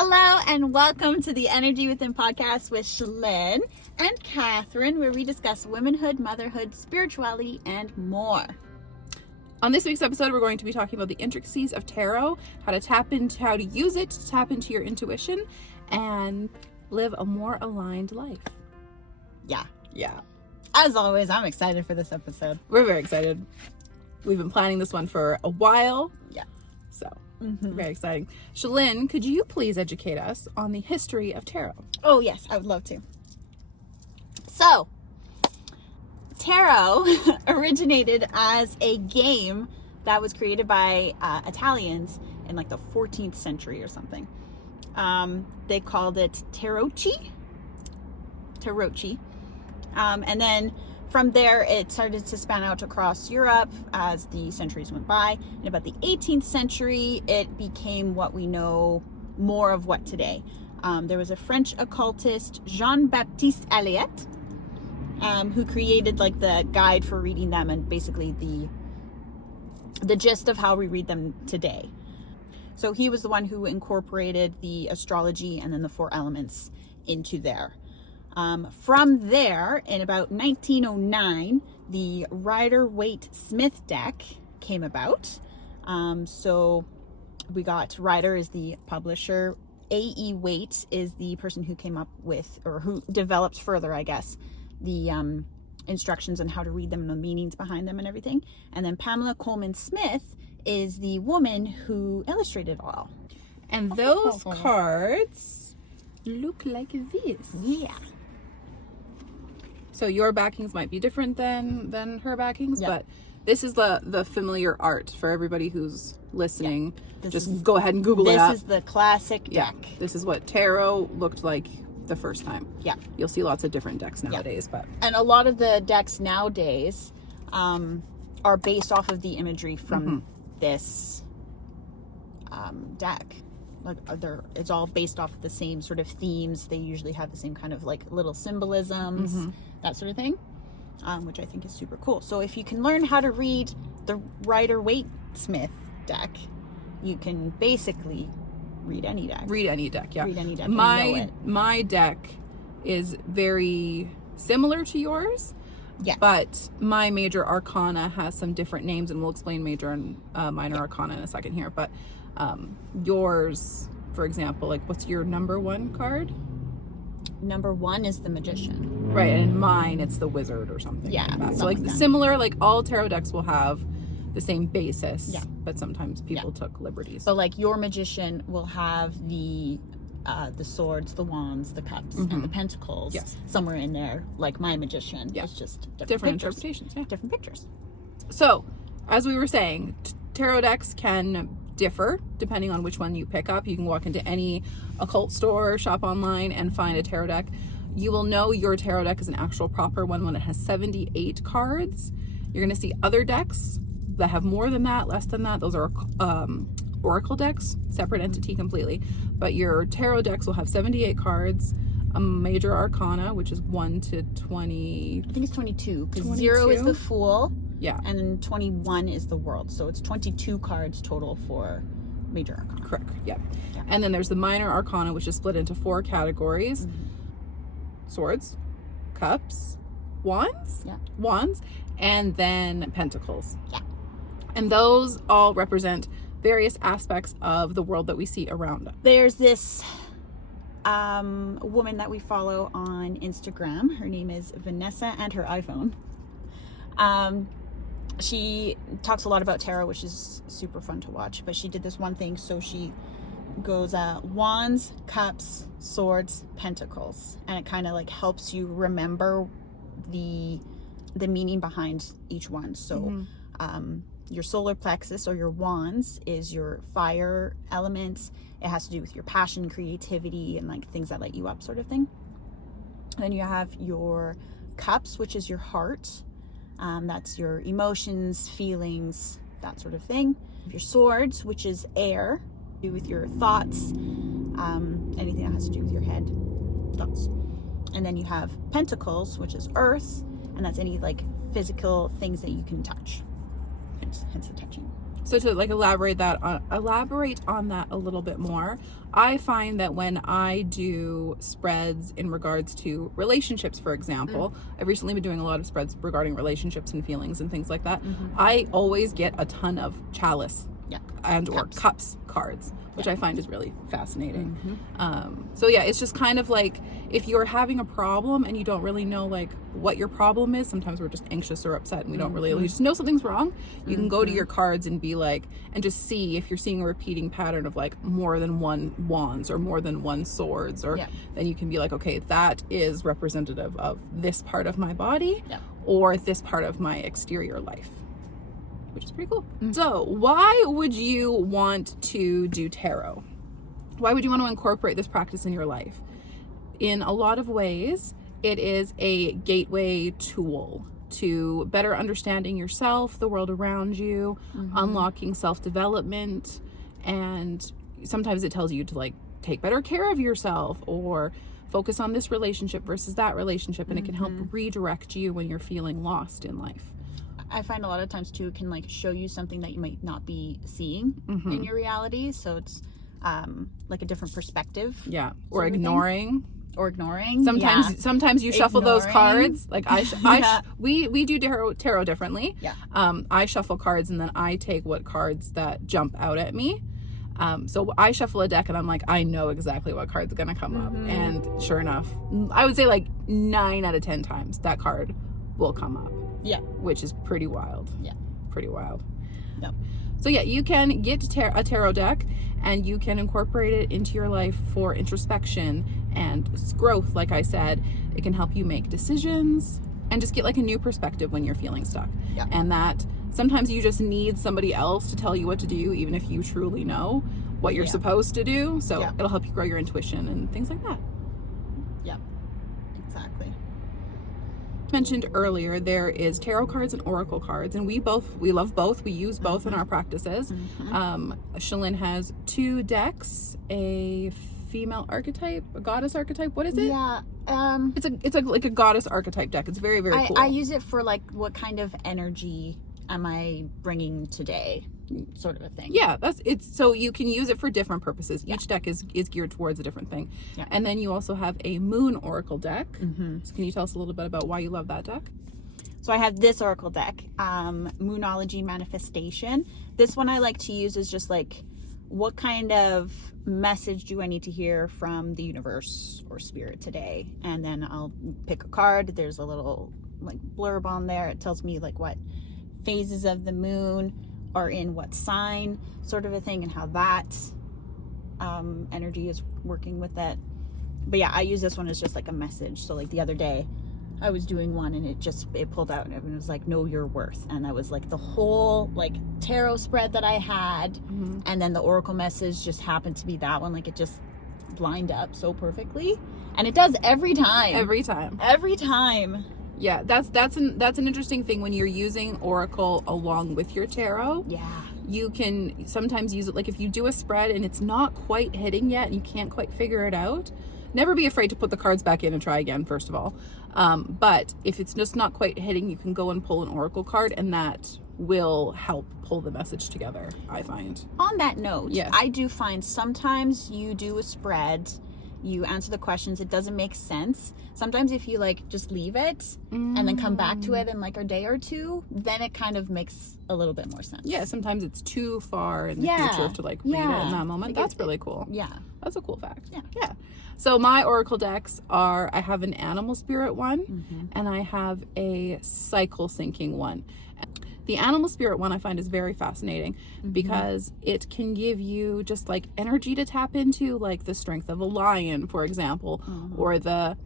Hello and welcome to the Energy Within podcast with Shalyn and Catherine, where we discuss womanhood, motherhood, spirituality, and more. On this week's episode, we're going to be talking about the intricacies of tarot, how to use it to tap into your intuition and live a more aligned life. Yeah. As always, I'm excited for this episode. We're very excited. We've been planning this one for a while. Yeah. So, very exciting. Shalyn, could you please educate us on the history of tarot? Oh, yes, I would love to. So, tarot originated as a game that was created by Italians in like the 14th century or something. They called it tarocchi. And then from there, it started to span out across Europe as the centuries went by. In about the 18th century, it became what we know more of what today. There was a French occultist, Jean-Baptiste Alliot, who created like the guide for reading them and basically the gist of how we read them today. So he was the one who incorporated the astrology and then the 4 elements into there. From there, in about 1909, the Rider-Waite-Smith deck came about. So we got Rider is the publisher. A.E. Waite is the person who came up with, or who developed further, I guess, the instructions on how to read them and the meanings behind them and everything. And then Pamela Colman Smith is the woman who illustrated it all. And those cards look like this. Yeah. So your backings might be different than her backings, Yeah. but this is the familiar art for everybody who's listening. Yeah. Just go ahead and Google it up. This is the classic deck. This is what tarot looked like the first time. Yeah. You'll see lots of different decks nowadays, but And a lot of the decks nowadays are based off of the imagery from this deck. Like it's all based off of the same sort of themes. They usually have the same kind of like little symbolisms, that sort of thing, which I think is super cool. So if you can learn how to read the Rider-Waite-Smith deck, you can basically read any deck. Read any deck, yeah. Read any deck. My deck is very similar to yours. Yeah. But my major arcana has some different names, and we'll explain major and minor arcana in a second here. But yours, for example, like what's your number 1 card? Number 1 is the Magician. Right, and mine it's the Wizard or something. Yeah. Like that. So like similar, like all tarot decks will have the same basis. Yeah. But sometimes people took liberties. So like your Magician will have the swords, the wands, the cups, and the pentacles somewhere in there. Like my Magician, it's just different pictures. interpretations. Yeah, Different pictures. So, as we were saying, tarot decks can differ depending on which one you pick up. You can walk into any occult store, shop online, and find a tarot deck. You will know your tarot deck is an actual proper one when it has 78 cards. You're going to see other decks that have more than that, less than that. Those are oracle decks, separate entity completely. But your tarot decks will have 78 cards, a major arcana, which is 1 to 20. I think it's 22, because 0 is the Fool. Yeah. And then 21 is the World. So it's 22 cards total for major arcana. Correct. Yeah. And then there's the minor arcana, which is split into 4 categories. Swords, cups, wands, and then pentacles. Yeah. And those all represent various aspects of the world that we see around us. There's this woman that we follow on Instagram. Her name is Vanessa, and her iPhone. She talks a lot about tarot, which is super fun to watch, but she did this one thing. So she goes wands, cups, swords, pentacles, and it kind of like helps you remember the meaning behind each one. So your solar plexus, or your wands, is your fire elements. It has to do with your passion, creativity, and like things that light you up, sort of thing. Then you have your cups, which is your heart. That's your emotions, feelings, that sort of thing. Your swords, which is air, do with your thoughts, anything that has to do with your head, thoughts. And then you have pentacles, which is earth, and that's any like physical things that you can touch. Hence the touching. So to like elaborate on that a little bit more, I find that when I do spreads in regards to relationships, for example, I've recently been doing a lot of spreads regarding relationships and feelings and things like that. I always get a ton of chalice and or cups cards, which I find is really fascinating. So yeah, it's just kind of like if you're having a problem and you don't really know like what your problem is, sometimes we're just anxious or upset and we don't really, we just know something's wrong. You can go to your cards and be like, and just see if you're seeing a repeating pattern of like more than one wands or more than one swords, or then you can be like, okay, that is representative of this part of my body or this part of my exterior life, which is pretty cool. So why would you want to do tarot? Why would you want to incorporate this practice in your life? In a lot of ways, it is a gateway tool to better understanding yourself, the world around you, unlocking self-development, and sometimes it tells you to like take better care of yourself or focus on this relationship versus that relationship, and it can help redirect you when you're feeling lost in life. I find a lot of times too, it can like show you something that you might not be seeing in your reality. So it's like a differerent perspective. Yeah. Or ignoring. Sometimes you shuffle those cards. Like we do tarot differently. I shuffle cards and then I take what cards that jump out at me. So I shuffle a deck and I'm like, I know exactly what card's gonna come up. And sure enough, I would say like 9 out of 10 times that card will come up. Yeah. Which is pretty wild. Yeah. Pretty wild. Yep. So yeah, you can get a tarot deck and you can incorporate it into your life for introspection and growth. Like I said, it can help you make decisions and just get like a new perspective when you're feeling stuck. Yeah. And that sometimes you just need somebody else to tell you what to do, even if you truly know what you're supposed to do. So it'll help you grow your intuition and things like that. Yeah, exactly. Mentioned earlier, there is tarot cards and oracle cards, and we love both. We use both in our practices. Shalyn has 2 decks, a female archetype, a goddess archetype. What is it? Yeah. It's like a goddess archetype deck. It's very, very cool. I use it for like what kind of energy am I bringing today, sort of a thing. Yeah, so you can use it for different purposes. Each deck is geared towards a different thing. And then you also have a moon oracle deck. So can you tell us a little bit about why you love that deck? So I have this oracle deck, Moonology Manifestation. This one I like to use is just like, what kind of message do I need to hear from the universe or spirit today? And then I'll pick a card. There's a little like blurb on there. It tells me like what phases of the moon are in what sign, sort of a thing, and how that energy is working with it. But yeah, I use this one as just like a message. So like the other day I was doing one and it pulled out and it was like, know your worth. And that was like the whole like tarot spread that I had. And then the oracle message just happened to be that one. Like it just lined up so perfectly. And it does every time. Every time. Yeah, that's an interesting thing when you're using oracle along with your tarot. Yeah. You can sometimes use it, like if you do a spread and it's not quite hitting yet and you can't quite figure it out, never be afraid to put the cards back in and try again, first of all. But if it's just not quite hitting, you can go and pull an oracle card and that will help pull the message together, I find. On that note, yes. I do find sometimes you do a spread, you answer the questions, it doesn't make sense. Sometimes if you like just leave it and then come back to it in like a day or two, then it kind of makes a little bit more sense. Yeah, sometimes it's too far in the future to like read it in that moment. Like that's really cool. Yeah. That's a cool fact. Yeah. So my oracle decks are, I have an animal spirit one and I have a cycle syncing one. The animal spirit one I find is very fascinating because it can give you just like energy to tap into, like the strength of a lion, for example, or the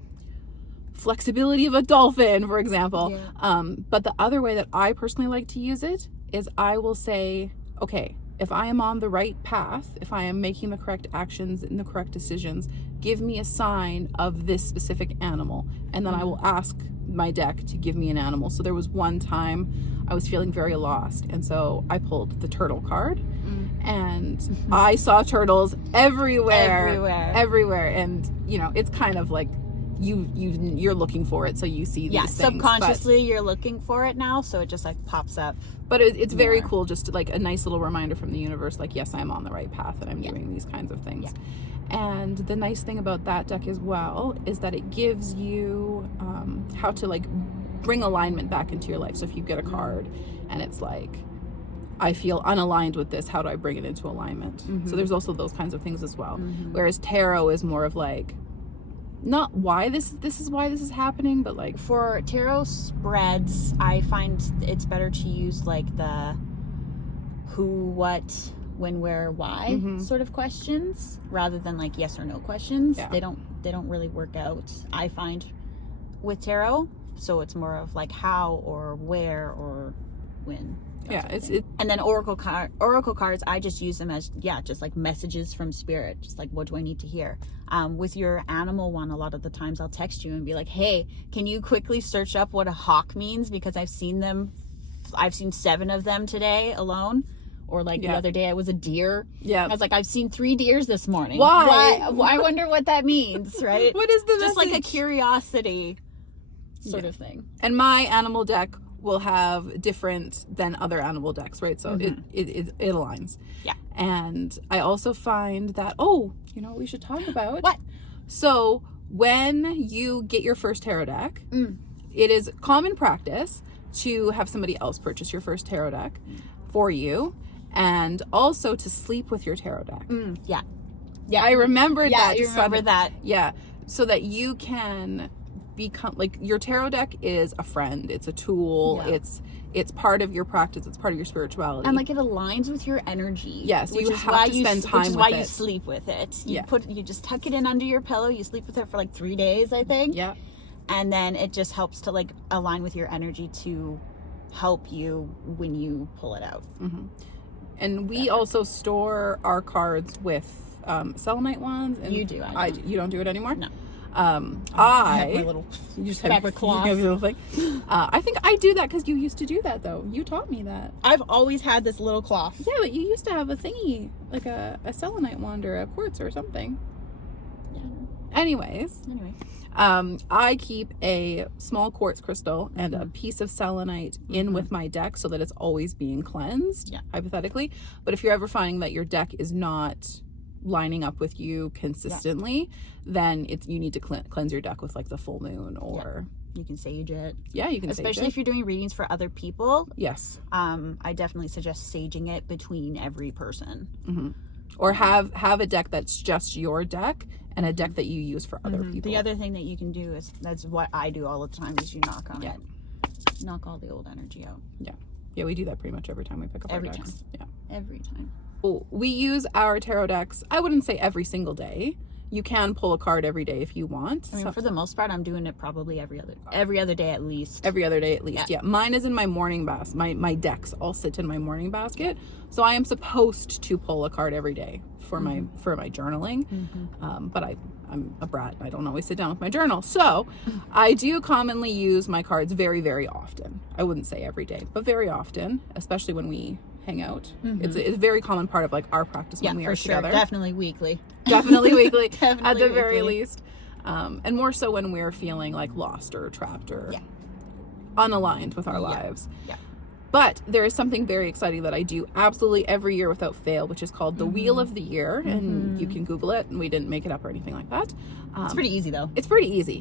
flexibility of a dolphin, for example. But the other way that I personally like to use it is I will say, okay, if I am on the right path, if I am making the correct actions and the correct decisions, give me a sign of this specific animal. And then I will ask my deck to give me an animal. So there was one time I was feeling very lost. And so I pulled the turtle card and I saw turtles everywhere. And, you know, it's kind of like you're looking for it, so you see these things. Subconsciously you're looking for it now, so it just like pops up. But it's very cool, just like a nice little reminder from the universe, like, yes, I'm on the right path and I'm doing these kinds of things. And the nice thing about that deck as well is that it gives you how to like bring alignment back into your life. So if you get a card and it's like, I feel unaligned with this, how do I bring it into alignment? So there's also those kinds of things as well. Whereas tarot is more of like, not why this is why this is happening, but like for tarot spreads, I find it's better to use like the who, what, when, where, why sort of questions rather than like yes or no questions. They don't really work out, I find, with tarot. So it's more of like how or where or when. And then oracle cards, I just use them as just like messages from spirit, just like what do I need to hear. With your animal one, a lot of the times I'll text you and be like, hey, can you quickly search up what a hawk means, because I've seen 7 of them today alone. Or like the other day it was a deer. I was like, I've seen 3 deers this morning. Why? I wonder what that means, right? What is the just message? Like a curiosity sort of thing. And my animal deck will have different than other animal decks, right? So it aligns. And I also find that, you know what we should talk about? What? So when you get your first tarot deck, it is common practice to have somebody else purchase your first tarot deck for you, and also to sleep with your tarot deck. I remembered that. You remember that. So that you can become like, your tarot deck is a friend, it's a tool, it's part of your practice, it's part of your spirituality, and like it aligns with your energy. You have to spend time with it, which is why you sleep with it. You just tuck it in under your pillow, you sleep with it for like 3 days, I think. And then it just helps to like align with your energy to help you when you pull it out. And we also store our cards with selenite wands. And you do. You don't do it anymore? No. I have my little fabric cloth. Little thing. I think I do that because you used to do that, though. You taught me that. I've always had this little cloth. Yeah, but you used to have a thingy, like a selenite wand or a quartz or something. Anyways. I keep a small quartz crystal and a piece of selenite in with my deck so that it's always being cleansed, hypothetically. But if you're ever finding that your deck is not lining up with you consistently, then you need to cleanse your deck with like the full moon, or you can sage it. You can especially sage it. If you're doing readings for other people. I definitely suggest saging it between every person. Or have a deck that's just your deck and a deck that you use for other people. The other thing that you can do is, that's what I do all the time, is you knock on it, knock all the old energy out. We do that pretty much every time we pick up our decks. Every time. We use our tarot decks, I wouldn't say every single day. You can pull a card every day if you want. I mean, for the most part, I'm doing it probably every other day at least. Every other day at least, Mine is in my morning basket. My decks all sit in my morning basket. So I am supposed to pull a card every day for my journaling. But I'm a brat. I don't always sit down with my journal. So I do commonly use my cards very, very often. I wouldn't say every day, but very often, especially when we hang out. It's a very common part of like our practice when we are together. Definitely weekly. At the very least. And more so when we're feeling like lost or trapped or unaligned with our lives. But there is something very exciting that I do absolutely every year without fail, which is called the Wheel of the Year. And you can Google it, and we didn't make it up or anything like that. It's pretty easy, though. It's pretty easy,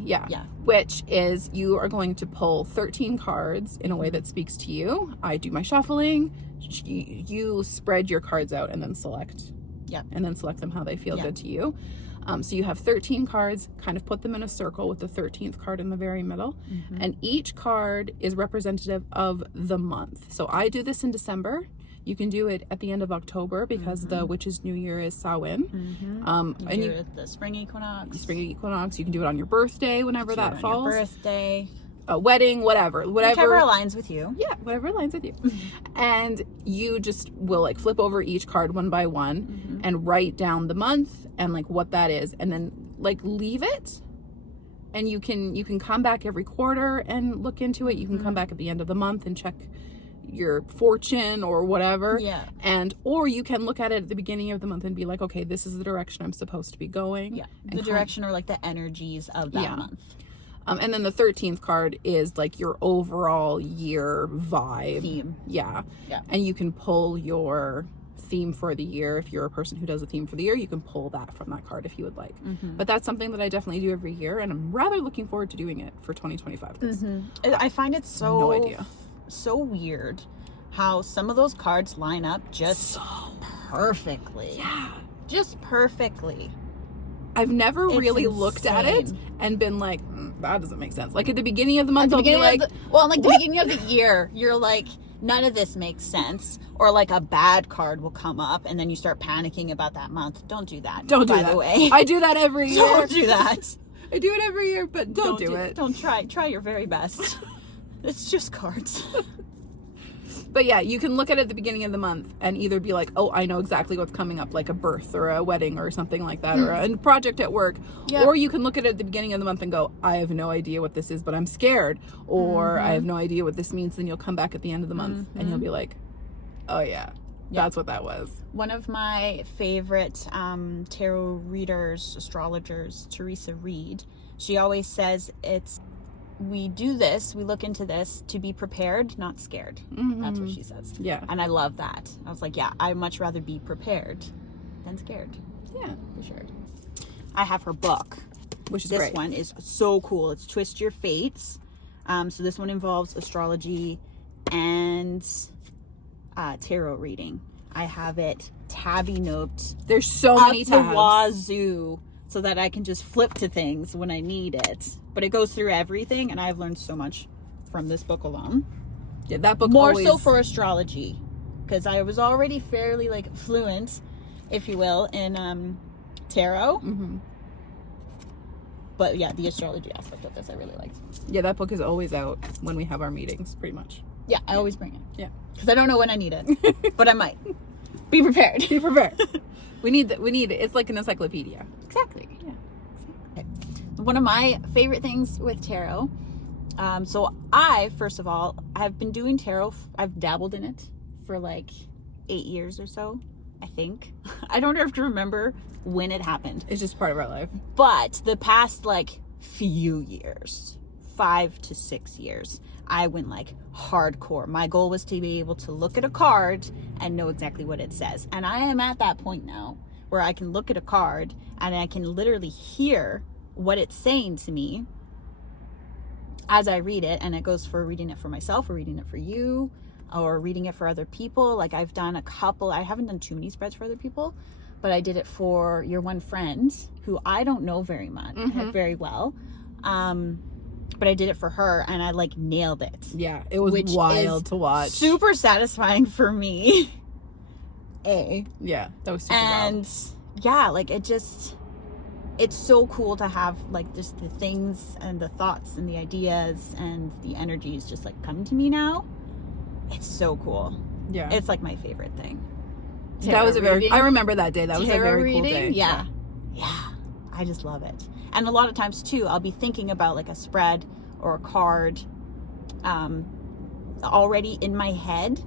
Which is, you are going to pull 13 cards in a way that speaks to you. I do my shuffling. You spread your cards out and then select. And then select them how they feel good to you. So you have 13 cards, kind of put them in a circle with the 13th card in the very middle. And each card is representative of the month. So I do this in December. You can do it at the end of October because the witch's new year is Samhain. You do it at the spring equinox. You can do it on your birthday whenever that falls. Your birthday. A wedding, whatever aligns with you. Whatever aligns with you. And you just will like flip over each card one by one and write down the month and like what that is, and then like leave it. And you can come back every quarter and look into it. You can come back at the end of the month and check your fortune or whatever. Yeah. Or you can look at it at the beginning of the month and be like, okay, this is the direction I'm supposed to be going. Yeah. The direction or like the energies of that month. And then the 13th card is like your overall year vibe. Theme. Yeah. Yeah. And you can pull your theme for the year. If you're a person who does a theme for the year, you can pull that from that card if you would like. But that's something that I definitely do every year, and I'm rather looking forward to doing it for 2025. I find it so no idea. So weird how some of those cards line up just So perfectly. Yeah. Just perfectly. I've never really looked at it and been like, that doesn't make sense. Like at the beginning of the month, I'll be like, the beginning of the year, you're like, none of this makes sense. Or like a bad card will come up and then you start panicking about that month. Don't do that. Don't do that. By the way. I do that every year. Don't do that. I do it every year, but don't do it. Don't try. Try your very best. It's just cards. But yeah, you can look at it at the beginning of the month and either be like, oh, I know exactly what's coming up, like a birth or a wedding or something like that, or a project at work. Yeah. Or you can look at it at the beginning of the month and go, I have no idea what this is, but I'm scared. Or I have no idea what this means. Then you'll come back at the end of the month and you'll be like, oh yeah, that's what that was. One of my favorite tarot readers, astrologers, Teresa Reed, she always says we do this, we look into this to be prepared, not scared. That's what she says. Yeah. And I love that. I was like, yeah, I'd much rather be prepared than scared. Yeah, for sure. I have her book, which is this great. one is so cool. It's Twist Your Fates. So this one involves astrology and tarot reading. I have it tabby note. There's so many tabs. The wazoo, so that I can just flip to things when I need it. But it goes through everything, and I've learned so much from this book alone. Yeah, that book more so for astrology, because I was already fairly like fluent, if you will, in tarot. But yeah, the astrology aspect of this I really liked. Yeah, that book is always out when we have our meetings, pretty much. Yeah, I always bring it. Yeah, because I don't know when I need it, but I might. Be prepared. Be prepared. We need it. It's like an encyclopedia. Exactly. Yeah. Okay. One of my favorite things with tarot. So first of all, I've been doing tarot. I've dabbled in it for like 8 years or so, I think. I don't have to remember when it happened. It's just part of our life. But the past like few years, 5 to 6 years, I went like hardcore. My goal was to be able to look at a card and know exactly what it says. And I am at that point now where I can look at a card and I can literally hear what it's saying to me as I read it. And it goes for reading it for myself or reading it for you or reading it for other people. Like I've done a couple, I haven't done too many spreads for other people, but I did it for your one friend who I don't know very much, very well. But I did it for her and I like nailed it. Yeah, it was wild to watch. Super satisfying for me. Yeah, that was super wild. Yeah, like it's so cool to have like just the things and the thoughts and the ideas and the energies just like come to me now. It's so cool. Yeah. It's like my favorite thing. That was I remember that day. That was a very cool day. Yeah. I just love it. And a lot of times too, I'll be thinking about like a spread or a card already in my head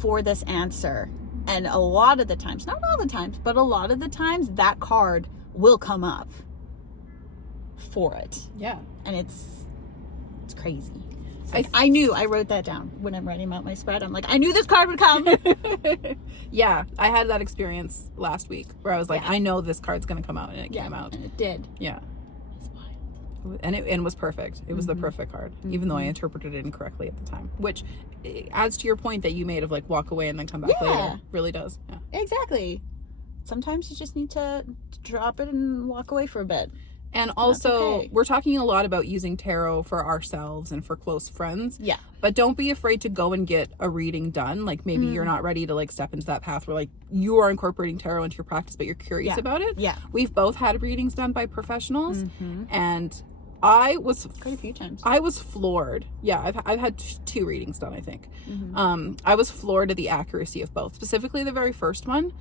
for this answer. And a lot of the times, not all the times, but a lot of the times that card will come up for it. Yeah. And it's crazy. Like, I wrote that down when I'm writing out my spread. I'm like, I knew this card would come. Yeah, I had that experience last week where I was like, I know this card's going to come out, and it came out. And it did. Yeah. It's wild. And it was perfect. It was the perfect card, even though I interpreted it incorrectly at the time. Which adds to your point that you made of like walk away and then come back later. Really does. Yeah. Exactly. Sometimes you just need to drop it and walk away for a bit. And also, we're talking a lot about using tarot for ourselves and for close friends. Yeah. But don't be afraid to go and get a reading done. Like, maybe you're not ready to, like, step into that path where, like, you are incorporating tarot into your practice, but you're curious about it. Yeah. We've both had readings done by professionals. And I was... quite a few times. I was floored. Yeah, I've had 2 readings done, I think. I was floored at the accuracy of both. Specifically, the very first one.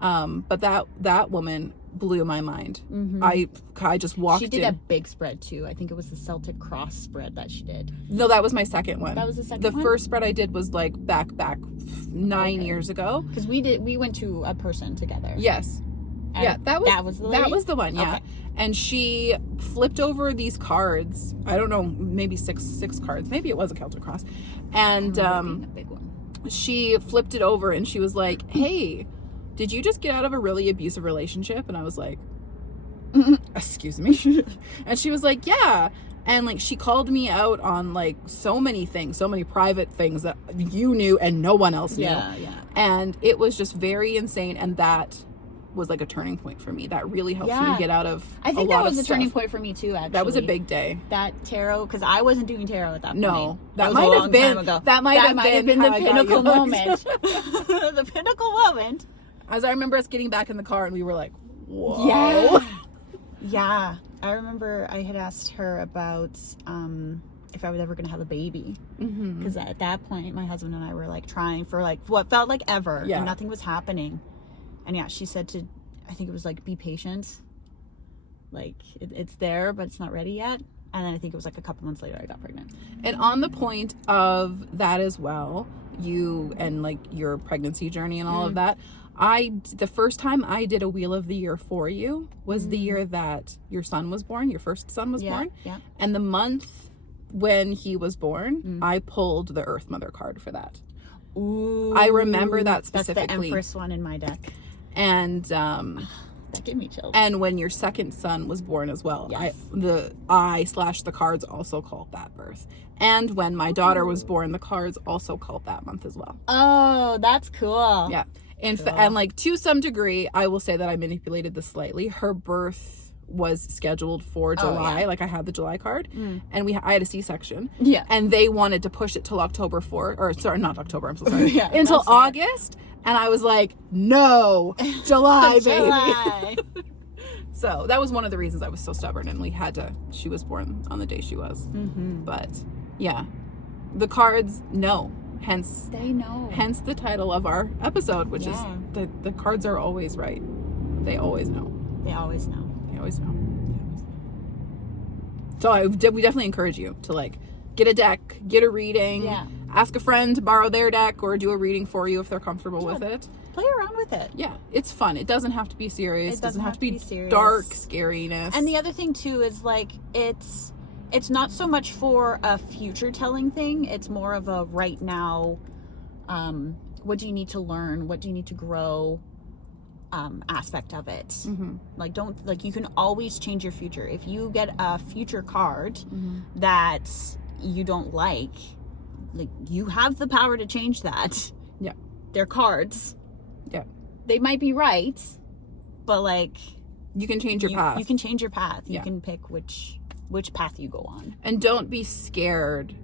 But that woman blew my mind. Mm-hmm. I just walked in. She did a big spread too. I think it was the Celtic cross spread that she did. No, that was my second one. That was the second one? one? The first spread I did was like back 9 years ago. Because we went to a person together. Yes. And yeah, that was the lady? That was the one, yeah. Okay. And she flipped over these cards. I don't know, maybe six cards. Maybe it was a Celtic cross. And a big one. She flipped it over and she was like, "Hey, did you just get out of a really abusive relationship?" And I was like, "Excuse me." And she was like, "Yeah." And like she called me out on like so many things, so many private things that you knew and no one else knew. Yeah. And it was just very insane, and that was like a turning point for me. That really helped me get out of I think that was a turning point for me too, actually. That was a big day. That tarot, because I wasn't doing tarot at that point. No, that might have been the pinnacle moment. The pinnacle moment. As I remember us getting back in the car and we were like, whoa. Yeah. I remember I had asked her about if I was ever going to have a baby. Because at that point, my husband and I were like trying for like what felt like ever. Yeah. And nothing was happening. And yeah, she said I think it was like, be patient. Like, it's there, but it's not ready yet. And then I think it was like a couple months later, I got pregnant. And on the point of that as well, you and like your pregnancy journey and all of that, the first time I did a Wheel of the Year for you was the year that your son was born, your first son was born. Yeah. And the month when he was born, I pulled the Earth Mother card for that. Ooh. I remember that specifically. That's the Empress one in my deck. And that gave me chills. And when your second son was born as well, yes. the cards also called that birth. And when my daughter was born, the cards also called that month as well. Oh, that's cool. Yeah. And like to some degree, I will say that I manipulated this slightly. Her birth was scheduled for July. Like I had the July card, and I had a C-section. Yeah. And they wanted to push it till October 4th, or sorry, not October. I'm so sorry. Until August. And I was like, no, July, baby. So that was one of the reasons I was so stubborn, and she was born on the day she was. But yeah, the cards know. Hence the title of our episode, which is the cards are always right. They always know. They always know. So we definitely encourage you to like get a deck, get a reading, ask a friend to borrow their deck or do a reading for you if they're comfortable with it. Play around with it. Yeah, it's fun. It doesn't have to be serious. It doesn't have to be serious. Dark scariness. And the other thing too is like it's not so much for a future telling thing. It's more of a right now, what do you need to learn? What do you need to grow? Aspect of it. Like you can always change your future. If you get a future card that you don't like you have the power to change that. Yeah. They're cards. Yeah. They might be right, but like you can change your path. You can change your path. You can pick which path you go on. And don't be scared.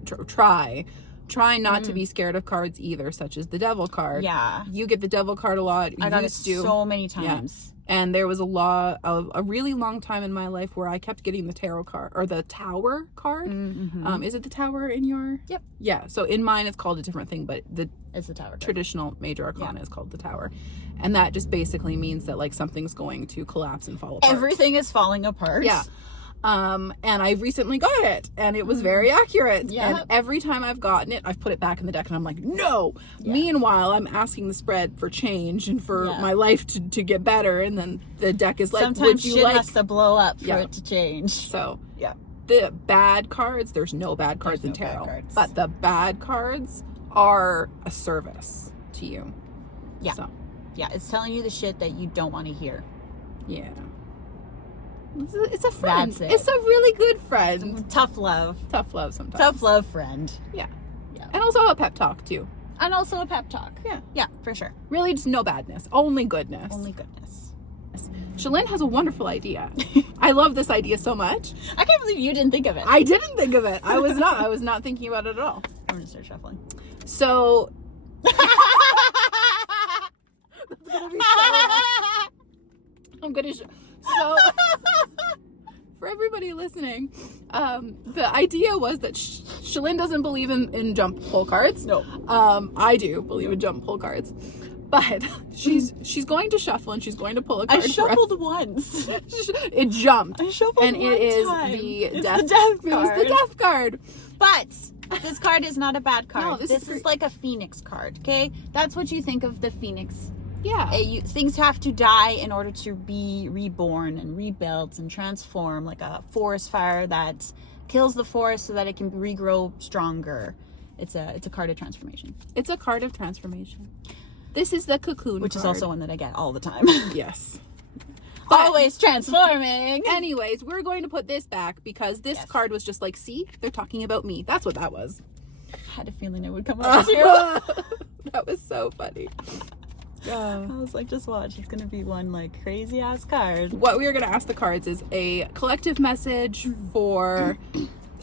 Try not to be scared of cards either, such as the devil card. Yeah. You get the devil card a lot. I got it so many times. Yeah. And there was a really long time in my life where I kept getting the tarot card or the tower card. Is it the tower in your? Yep. Yeah. So in mine it's called a different thing, but it's the tower. Traditional major arcana is called the tower. And that just basically means that like something's going to collapse and fall apart. Everything is falling apart. Yeah. And I recently got it and it was very accurate. Yeah. And every time I've gotten it, I've put it back in the deck and I'm like, no. Yeah. Meanwhile, I'm asking the spread for change and for my life to get better. And then the deck is like, sometimes shit has to blow up for it to change. So the bad cards, there's no bad cards in tarot, but the bad cards are a service to you. Yeah. So. Yeah. It's telling you the shit that you don't want to hear. Yeah. It's a friend. It's a really good friend. Tough love sometimes. Tough love friend. Yeah. And also a pep talk too. And also a pep talk. Yeah. Yeah, for sure. Really just no badness. Only goodness. Shalyn has a wonderful idea. I love this idea so much. I can't believe you didn't think of it. I didn't think of it. I was not thinking about it at all. I'm gonna start shuffling. So I'm gonna so for everybody listening, the idea was that Shalyn doesn't believe in jump pull cards. No. I do believe in jump pull cards. But she's going to shuffle and she's going to pull a card. I shuffled once. It jumped. I shuffled and one it is time. the It's death. the death It was card. the death card. But this card is not a bad card. No, this is is like a phoenix card, okay? That's what you think of the phoenix. Yeah. Things have to die in order to be reborn and rebuilt and transform, like a forest fire that kills the forest so that it can regrow stronger. It's a card of transformation. It's a card of transformation. This is the cocoon Which card. is also one that I get all the time. Yes. Always transforming. Anyways, we're going to put this back because this card was just like, see, they're talking about me. That's what that was. I had a feeling it would come up too. That was so funny. I was like, just watch. It's going to be one like crazy ass card. What we are going to ask the cards is a collective message for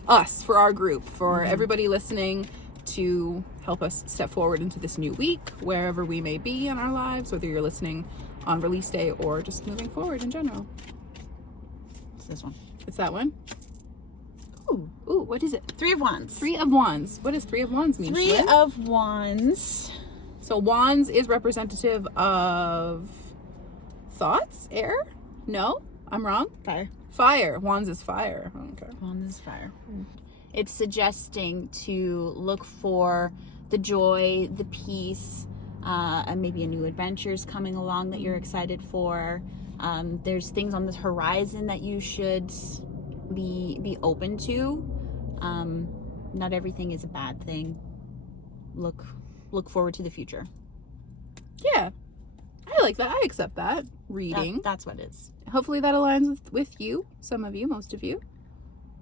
us, for our group, for everybody listening, to help us step forward into this new week, wherever we may be in our lives, whether you're listening on release day or just moving forward in general. It's this one. It's that one. Ooh, what is it? 3 of Wands. 3 of Wands. What does 3 of Wands mean? 3 of Wands. So Wands is representative of thoughts, air? No, I'm wrong. Fire. Fire. Wands is fire. Okay. Wands is fire. It's suggesting to look for the joy, the peace, and maybe a new adventures coming along that you're excited for. There's things on the horizon that you should be open to. Not everything is a bad thing. Look forward to the future. Yeah, I like that. I accept that reading. That's what it is. Hopefully that aligns with you, some of you, most of you.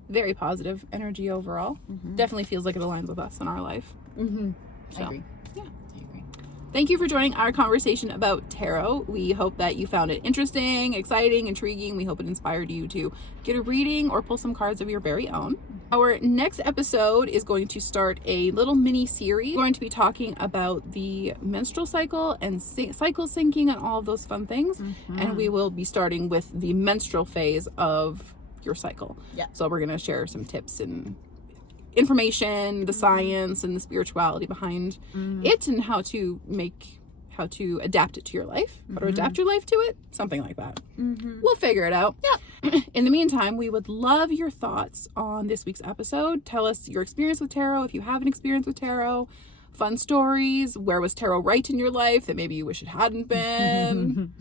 Very positive energy overall. Definitely feels like it aligns with us in our life. I agree. Yeah. I agree. Thank you for joining our conversation about tarot. We hope that you found it interesting, exciting, intriguing. We hope it inspired you to get a reading or pull some cards of your very own. Our next episode is going to start a little mini series. We're going to be talking about the menstrual cycle and cycle syncing and all of those fun things. And we will be starting with the menstrual phase of your cycle. Yeah. So we're going to share some tips and information, the science and the spirituality behind it, and how to adapt it to your life, how to adapt your life to it, something like that. We'll figure it out. Yeah. In the meantime, we would love your thoughts on this week's episode. Tell us your experience with tarot, if you have an experience with tarot, fun stories, where was tarot right in your life that maybe you wish it hadn't been,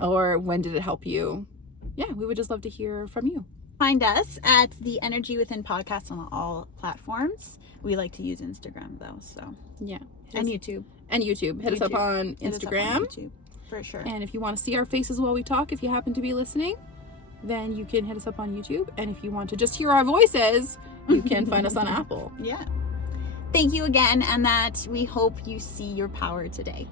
or when did it help you? Yeah, we would just love to hear from you. Find us at the Energy Within podcast on all platforms. We like to use Instagram though, so Yeah. and YouTube. Hit us up on Hit us up Instagram. on YouTube, for sure. And if you want to see our faces while we talk, if you happen to be listening, then you can hit us up on YouTube. And if you want to just hear our voices, you can find us on Apple. Yeah. Thank you again, and that we hope you see your power today.